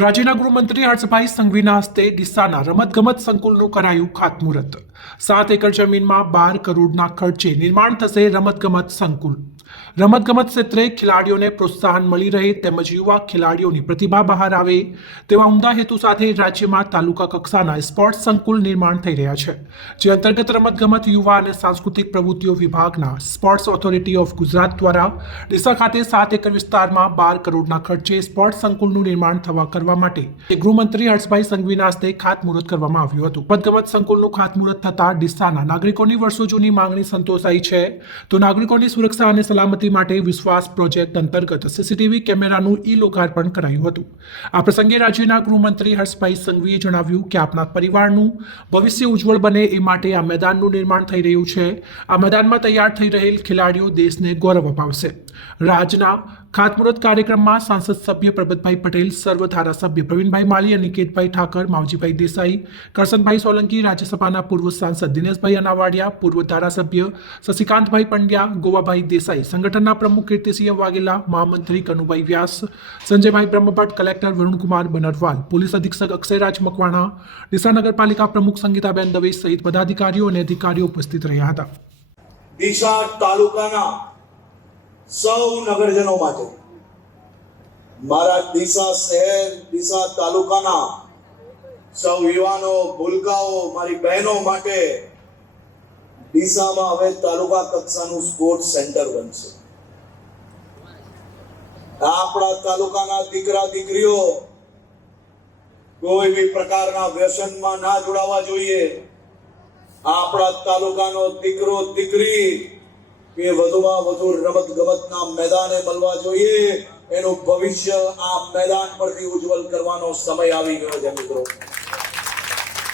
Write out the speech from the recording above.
રાજ્યના ગૃહમંત્રી હર્ષભાઈ સંઘવીના હસ્તે ડીસાના રમતગમત સંકુલનું કરાયું ખાતમુહૂર્ત સાત એકર જમીનમાં બાર કરોડના ખર્ચે નિર્માણ થશે રમતગમત સંકુલ રમતગમત ક્ષેત્રે ખેલાડીઓને પ્રોત્સાહન મળી રહે તેમજ યુવા ખિલાડીઓની પ્રતિભા બહાર આવે તેવા ઉમદા હેતુ સાથે રાજ્યમાં તાલુકા કક્ષાના સ્પોર્ટ્સ સંકુલ નિર્માણ થઈ રહ્યા છે જે અંતર્ગત રમતગમત યુવા અને સાંસ્કૃતિક પ્રવૃત્તિઓ વિભાગના સ્પોર્ટ્સ ઓથોરિટી ઓફ ગુજરાત દ્વારા ડીસા ખાતે સાત એકર વિસ્તારમાં બાર કરોડના ખર્ચે સ્પોર્ટ્સ સંકુલનું નિર્માણ થવા કરવા માટે ગૃહમંત્રી હર્ષભાઈ સંઘવીના હસ્તે ખાતમુહૂર્ત કરવામાં આવ્યું હતું રમતગમત સંકુલનું ખાતમુહૂર્ત થતાં ડીસાના નાગરિકોની વર્ષો જૂની માંગણી સંતોષાઈ છે તો નાગરિકોની સુરક્ષા અને સલામતી સલામતી માટે વિશ્વાસ પ્રોજેક્ટ અંતર્ગત સીસીટીવી કેમેરાનું ઈ લોકાર્પણ કરાયું હતું આ પ્રસંગે રાજ્યના ગૃહમંત્રી હર્ષભાઈ સંઘવીએ જણાવ્યું કે આપણા પરિવારનું ભવિષ્ય ઉજ્જવળ બને એ માટે આ મેદાનનું નિર્માણ થઈ રહ્યું છે આ મેદાનમાં તૈયાર થઈ રહેલ ખેલાડીઓ દેશને ગૌરવ અપાવશે રાજના ખાતમુહૂર્ત કાર્યક્રમમાં સાંસદ સભ્ય પ્રબતભાઈ પટેલ સર્વ ધારાસભ્ય પ્રવીણભાઈ માળી અનિકેતભાઈ ઠાકર માવજીભાઈ દેસાઈ કરસનભાઈ સોલંકી રાજ્યસભાના પૂર્વ સાંસદ દિનેશભાઈ અનાવાડિયા પૂર્વ ધારાસભ્ય શશિકાંતભાઈ પંડ્યા ગોવાભાઈ દેસાઈ સંગઠનના પ્રમુખ કીર્તિસિંહ વાઘેલા મહામંત્રી કનુભાઈ વ્યાસ સંજયભાઈ બ્રહ્મભટ્ટ કલેક્ટર વરુણકુમાર બનરવાલ પોલીસ અધિક્ષક અક્ષયરાજ મકવાણા ડીસા નગરપાલિકા પ્રમુખ સંગીતાબેન દવે સહિત પદાધિકારીઓ અને અધિકારીઓ ઉપસ્થિત રહ્યા હતા ડીસા તાલુકાના સૌ નગરજનો માટે મારા ડીસા શહેર ડીસા તાલુકાના સૌ યુવાનો ભૂલકાઓ મારી બહેનો માટે ડીસામાં હવે તાલુકા કક્ષાનું સ્પોર્ટ્સ સેન્ટર બનશે આપણા તાલુકાના દીકરા દીકરીઓ કોઈ બી પ્રકારના વ્યસનમાં ના જોડાવા જોઈએ આપણા તાલુકાનો દીકરો દીકરી કે વધુમાં વધુ રમત ગમતના મેદાને મળવા જોઈએ એનું ભવિષ્ય આ મેદાન પરથી ઉજ્જવલ કરવાનો સમય આવી ગયો છે મિત્રો